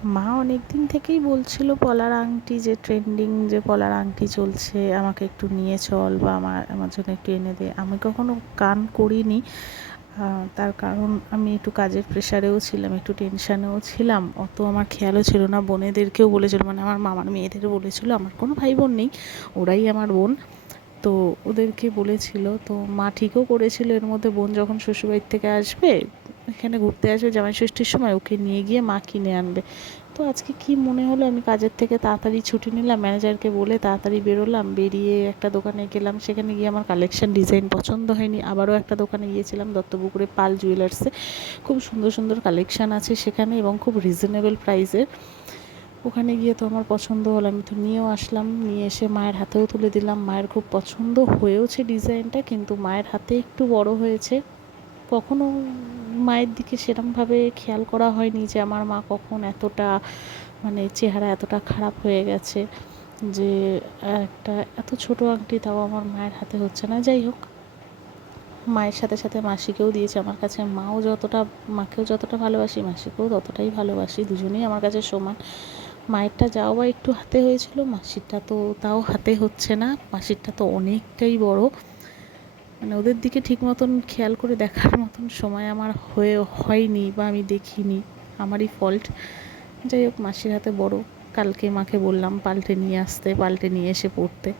মা অনেক দিন থেকেই বলছিল পলার আংটি, যে ট্রেন্ডিং যে পলার আংটি চলছে, আমাকে একটু নিয়ে চল বা আমার জন্য একটু এনে দে। আমি কখনো কান করিনি, তার কারণ আমি একটু কাজের প্রেশারেও ছিলাম, একটু টেনশানেও ছিলাম, অত আমার খেয়ালও ছিল না। বোনেদেরকেও বলেছিল, মানে আমার মামার মেয়েদেরও বলেছিল, আমার কোনো ভাই বোন নেই, ওরাই আমার বোন, তো ওদেরকে বলেছিল। তো মা ঠিকও করেছিল, এর মধ্যে বোন যখন শ্বশুরবাড়ির থেকে আসবে, এখানে ঘুরতে আসবে জামাই ষষ্ঠীর সময়, ওকে নিয়ে গিয়ে মা কিনে আনবে। তো আজকে কি মনে হলো, আমি কাজের থেকে তাড়াতাড়ি ছুটি নিলাম, ম্যানেজারকে বলে তাড়াতাড়ি বেরোলাম, বেরিয়ে একটা দোকানে গেলাম, সেখানে গিয়ে আমার কালেকশন ডিজাইন পছন্দ হয়নি, আবারও একটা দোকানে গিয়েছিলাম, দত্তপুকুরে পাল জুয়েলার্সে। খুব সুন্দর সুন্দর কালেকশান আছে সেখানে এবং খুব রিজনেবল প্রাইসের। ওখানে গিয়ে তো আমার পছন্দ হলো, আমি তো নিয়েও আসলাম, নিয়ে এসে মায়ের হাতেও তুলে দিলাম। মায়ের খুব পছন্দ হয়েওছে ডিজাইনটা, কিন্তু মায়ের হাতে একটু বড় হয়েছে। কখনো মায়ের দিকে সেরমভাবে খেয়াল করা হয়নি যে আমার মা কখন এতটা, মানে চেহারা এতটা খারাপ হয়ে গেছে, যে একটা এত ছোট আংটি তাও আমার মায়ের হাতে হচ্ছে না। যাই হোক, মায়ের সাথে সাথে মাসিকেও দিয়েছে আমার কাছে। মাকেও যতটা ভালোবাসি, মাসিকেও ততটাই ভালোবাসি, দুজনেই আমার কাছে সমান। মায়েরটা যাও বা একটু হাতে হয়েছিল, মাসিরটা তো তাও হাতে হচ্ছে না, মাসিরটা তো অনেকটাই বড়। মানে ওদের দিকে ঠিক মতন খেয়াল করে দেখার মতন সময় আমার হয়নি বা আমি দেখিনি, আমারই ফল্ট। যাই হোক, মাসির হাতে বড়। কালকে মাকে বললাম পাল্টে নিয়ে আসতে, পাল্টে নিয়ে এসে পড়তে।